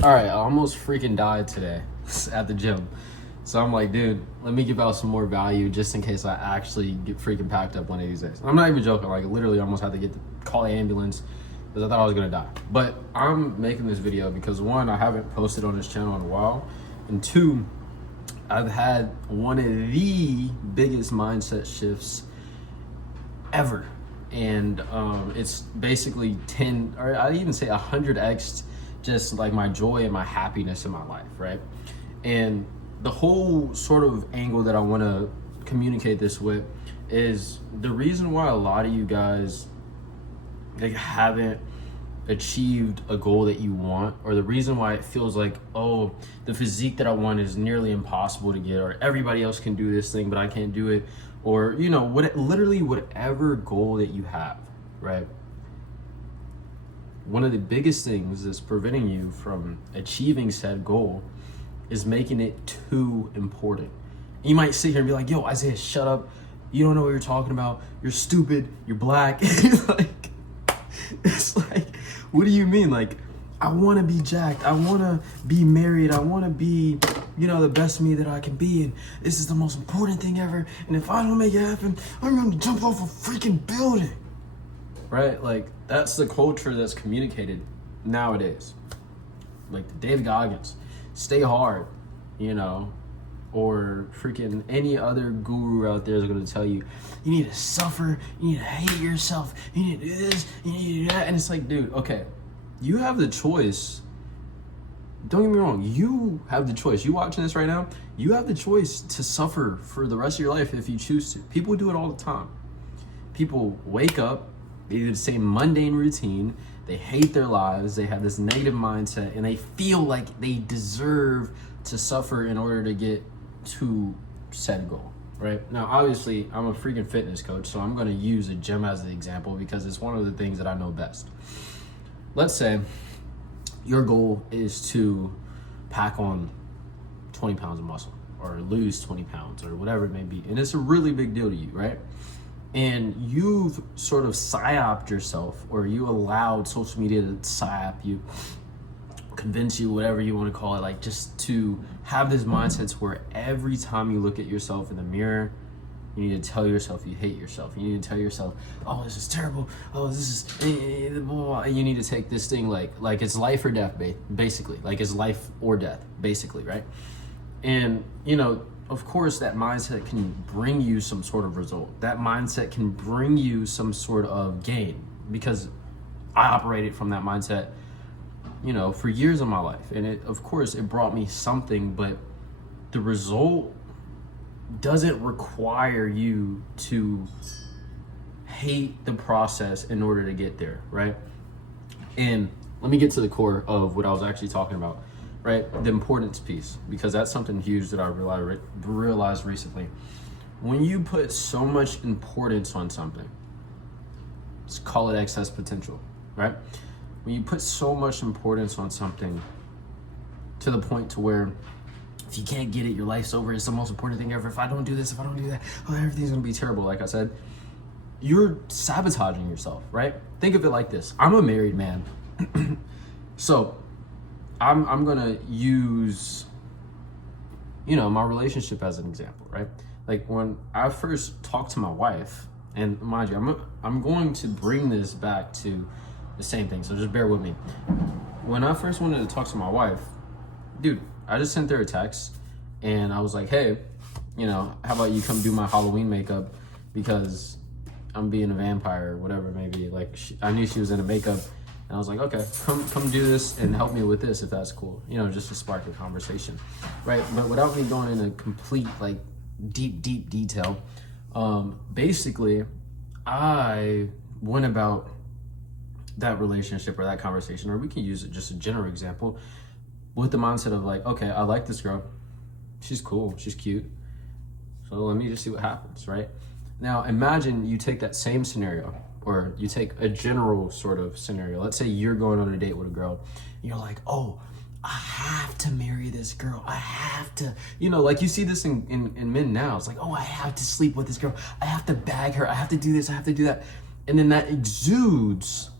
All right, I almost freaking died today at the gym. So I'm like, dude, let me give out some more value just in case I actually get freaking packed up one of these days. I'm not even joking. Like, literally, almost had to call the ambulance because I thought I was gonna die. But I'm making this video because one, I haven't posted on this channel in a while, and two, I've had one of the biggest mindset shifts ever, and it's basically 10, or I'd even say 100x just like my joy and my happiness in my life, right? And the whole sort of angle that I want to communicate this with is the reason why a lot of you guys like haven't achieved a goal that you want, or the reason why it feels like, oh, the physique that I want is nearly impossible to get, or everybody else can do this thing but I can't do it, or literally whatever goal that you have, right? One of the biggest things that's preventing you from achieving said goal is making it too important. You might sit here and be like, yo, Isaiah, shut up, you don't know what you're talking about, you're stupid, you're black. Like, it's like, what do you mean? Like, I want to be jacked, I want to be married, I want to be, the best me that I can be, and this is the most important thing ever, and if I don't make it happen, I'm going to jump off a freaking building, right? Like, that's the culture that's communicated nowadays. Like the Dave Goggins, stay hard, or freaking any other guru out there is going to tell you, you need to suffer, you need to hate yourself, you need to do this, you need to do that. And it's like, dude, okay, you have the choice. Don't get me wrong, you have the choice. You watching this right now, you have the choice to suffer for the rest of your life if you choose to. People do it all the time. People wake up, they do the same mundane routine, they hate their lives, they have this negative mindset, and they feel like they deserve to suffer in order to get to said goal, right? Now, obviously, I'm a freaking fitness coach, so I'm gonna use a gym as the example because it's one of the things that I know best. Let's say your goal is to pack on 20 pounds of muscle or lose 20 pounds or whatever it may be, and it's a really big deal to you, right? And you've sort of psyoped yourself, or you allowed social media to psyop you, convince you, whatever you want to call it, like just to have this mindset where every time you look at yourself in the mirror, you need to tell yourself you hate yourself. You need to tell yourself, oh, this is terrible. Oh, this is blah, blah, blah. And you need to take this thing like it's life or death, basically. Like it's life or death, basically, right? And, of course, that mindset can bring you some sort of result. That mindset can bring you some sort of gain, because I operated from that mindset, for years of my life. And of course, it brought me something, but the result doesn't require you to hate the process in order to get there, right? And let me get to the core of what I was actually talking about, right? The importance piece, because that's something huge that I realized recently. When you put so much importance on something, let's call it excess potential, right? When you put so much importance on something to the point to where if you can't get it, your life's over, it's the most important thing ever. If I don't do this, if I don't do that, oh, everything's gonna be terrible. Like I said, you're sabotaging yourself, right? Think of it like this. I'm a married man. So I'm gonna use, my relationship as an example, right? Like when I first talked to my wife, and mind you, I'm going to bring this back to the same thing, so just bear with me. When I first wanted to talk to my wife, dude, I just sent her a text and I was like, hey, how about you come do my Halloween makeup because I'm being a vampire or whatever it may be. Like I knew she was into makeup, and I was like, okay, come do this and help me with this if that's cool, just to spark a conversation, right? But without me going into complete like deep detail, basically I went about that relationship or that conversation, or we can use it just a general example, with the mindset of like, okay, I like this girl, she's cool, she's cute, so let me just see what happens, right? Now imagine you take that same scenario, or you take a general sort of scenario. Let's say you're going on a date with a girl, and you're like, oh, I have to marry this girl, I have to, like you see this in men now. It's like, oh, I have to sleep with this girl, I have to bag her, I have to do this, I have to do that. And then that exudes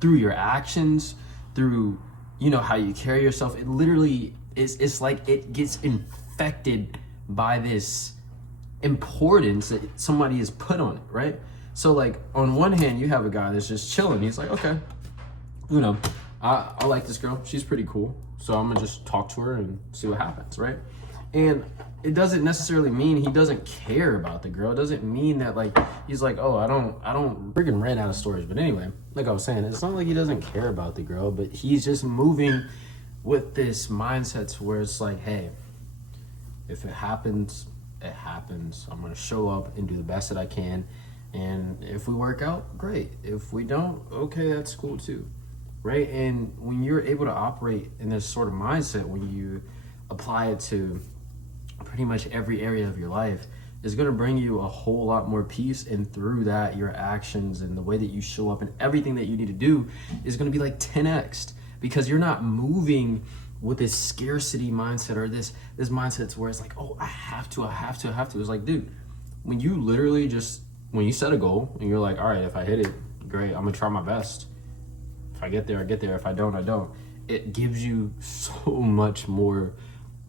through your actions, through you know, how you carry yourself. It literally is, it's like it gets infected by this importance that somebody has put on it, right? So like on one hand, you have a guy that's just chilling. He's like, okay, you know, I like this girl. She's pretty cool. So I'm gonna just talk to her and see what happens, right? And it doesn't necessarily mean he doesn't care about the girl. It doesn't mean that like he's like, oh, I don't freaking ran out of stories. But anyway, like I was saying, it's not like he doesn't care about the girl, but he's just moving with this mindset where it's like, hey, if it happens, it happens. I'm gonna show up and do the best that I can. And if we work out, great. If we don't, okay, that's cool too. Right? And when you're able to operate in this sort of mindset, when you apply it to pretty much every area of your life, is going to bring you a whole lot more peace. And through that, your actions and the way that you show up and everything that you need to do is going to be like 10x, because you're not moving with this scarcity mindset or this mindset where it's like, oh, I have to. It's like, dude, when you literally just, when you set a goal and you're like, all right, if I hit it, great, I'm gonna try my best. If I get there, I get there. If I don't, I don't. It gives you so much more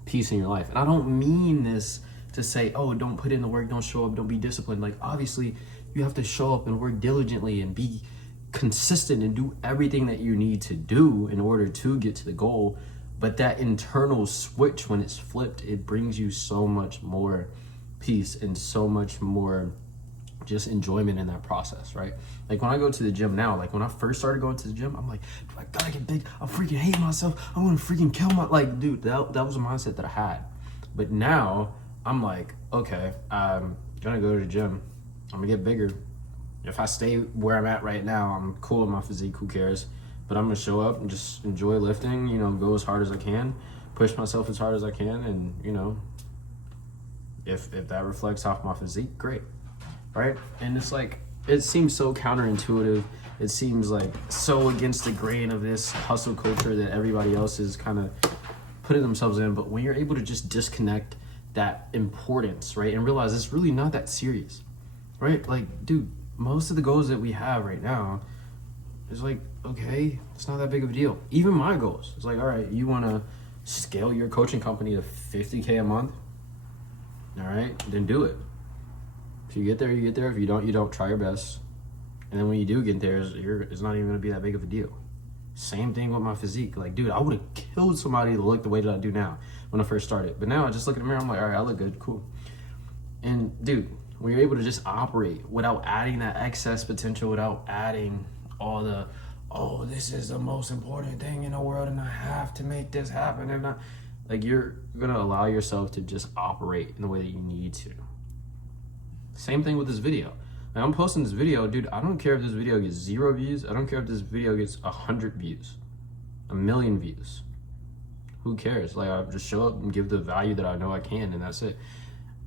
peace in your life. And I don't mean this to say, oh, don't put in the work, don't show up, don't be disciplined. Like, obviously, you have to show up and work diligently and be consistent and do everything that you need to do in order to get to the goal. But that internal switch, when it's flipped, it brings you so much more peace and so much more just enjoyment in that process, right? Like when I go to the gym now, like when I first started going to the gym, I'm like, dude, I gotta get big. I freaking hate myself. I want to freaking kill my, like, dude, that was a mindset that I had. But now I'm like, okay, I'm gonna go to the gym. I'm gonna get bigger. If I stay where I'm at right now, I'm cool with my physique, who cares? But I'm gonna show up and just enjoy lifting, you know, go as hard as I can, push myself as hard as I can. And, you know, if that reflects off my physique, great. Right? And it's like, it seems so counterintuitive. It seems like so against the grain of this hustle culture that everybody else is kind of putting themselves in. But when you're able to just disconnect that importance, right, and realize it's really not that serious, right? Like, dude, most of the goals that we have right now is like, okay, it's not that big of a deal. Even my goals, it's like, all right, you want to scale your coaching company to $50K a month? All right, then do it. If you get there, you get there. If you don't, you don't. Try your best. And then when you do get there, it's not even going to be that big of a deal. Same thing with my physique. Like, dude, I would have killed somebody to look the way that I do now when I first started. But now I just look in the mirror, I'm like, all right, I look good, cool. And dude, when you're able to just operate without adding that excess potential, without adding all the, oh, this is the most important thing in the world and I have to make this happen. And not, like, you're going to allow yourself to just operate in the way that you need to. Same thing with this video. Like, I'm posting this video, dude, I don't care if this video gets 0 views. I don't care if this video gets 100 views, 1,000,000 views. Who cares? Like, I just show up and give the value that I know I can, and that's it.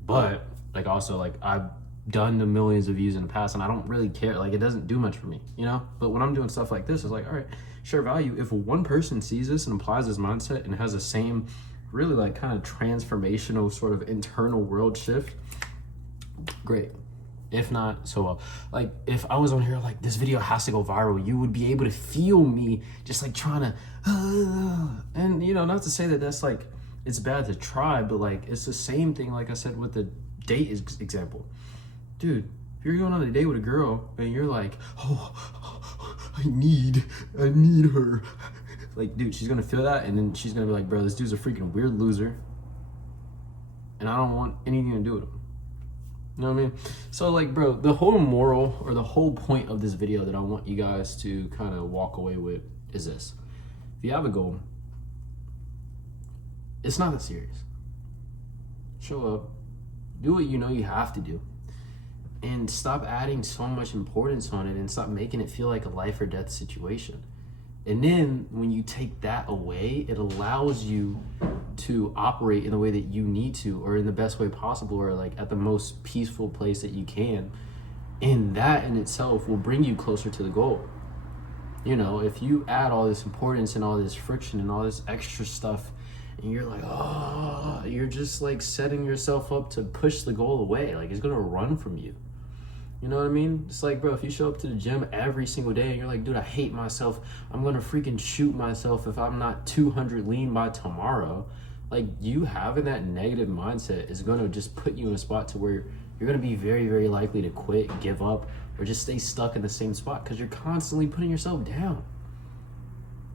But, like, also, like, I've done the millions of views in the past, and I don't really care. Like, it doesn't do much for me, you know? But when I'm doing stuff like this, it's like, all right, share value. If one person sees this and applies this mindset and has the same really, like, kind of transformational sort of internal world shift, great. If not, so well. Like, if I was on here like, this video has to go viral, you would be able to feel me just like trying to and, you know, not to say that that's like, it's bad to try, but like, it's the same thing like I said with the date example. Dude, if you're going on a date with a girl and you're like, oh, I need her, like, dude, she's gonna feel that, and then she's gonna be like, bro, this dude's a freaking weird loser and I don't want anything to do with him. You know what I mean? So, like, bro, the whole moral or the whole point of this video that I want you guys to kind of walk away with is this. If you have a goal, it's not that serious. Show up, do what you know you have to do, and stop adding so much importance on it and stop making it feel like a life or death situation. And then when you take that away, it allows you to operate in the way that you need to, or in the best way possible, or like at the most peaceful place that you can. And that in itself will bring you closer to the goal. You know, if you add all this importance and all this friction and all this extra stuff, and you're like, oh, you're just like setting yourself up to push the goal away. Like, it's gonna run from you. You know what I mean? It's like, bro, if you show up to the gym every single day and you're like, dude, I hate myself. I'm going to freaking shoot myself if I'm not 200 lean by tomorrow. Like, you having that negative mindset is going to just put you in a spot to where you're going to be very, very likely to quit, give up, or just stay stuck in the same spot because you're constantly putting yourself down.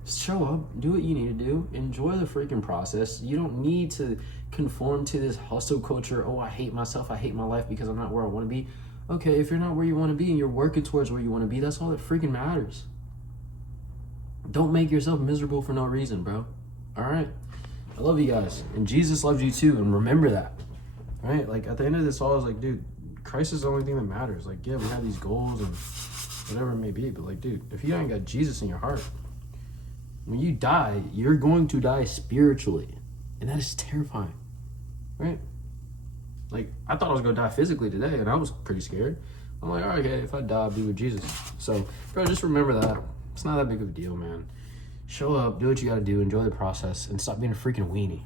Just show up, do what you need to do, enjoy the freaking process. You don't need to conform to this hustle culture. Oh, I hate myself, I hate my life because I'm not where I want to be. Okay, if you're not where you want to be and you're working towards where you want to be, that's all that freaking matters. Don't make yourself miserable for no reason, bro. All right? I love you guys. And Jesus loves you too, and remember that. All right? Like, at the end of this all, I was like, dude, Christ is the only thing that matters. Like, yeah, we have these goals and whatever it may be, but like, dude, if you ain't got Jesus in your heart, when you die, you're going to die spiritually. And that is terrifying. Right? Like, I thought I was going to die physically today, and I was pretty scared. I'm like, all right, okay, if I die, I'll be with Jesus. So, bro, just remember that. It's not that big of a deal, man. Show up, do what you got to do, enjoy the process, and stop being a freaking weenie.